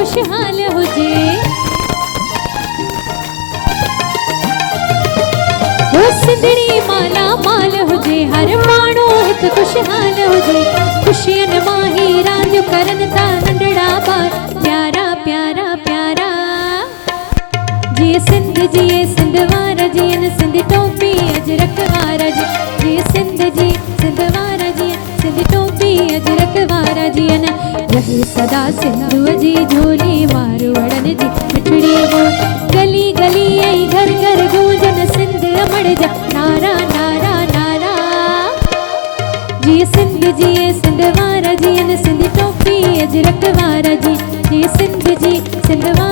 खुशहाल हुजे। वो सिंधड़ी माला माल हुजे, हर माण्हू हित खुशहाल हुजे। खुशियन माही रांदियूं करन था नंढड़ा ॿार, प्यारा प्यारा प्यारा। जिए सिंध वारा जियन सिंध टोपी अजरक वारा जी। जिए सिंध वारा जियन सिंध टोपी अजरक वारा जियन। रहे सदा सिंधुअ जी झोली, मारवड़न जी मिठड़ी बोल। गली गली ऐं घर घर गूंजन सिंध अमड़ जा नारा नारा नारा। जिए सिंध वारा जियन सिंध टोपी अजरक वारा जी। जिए सिंध वारा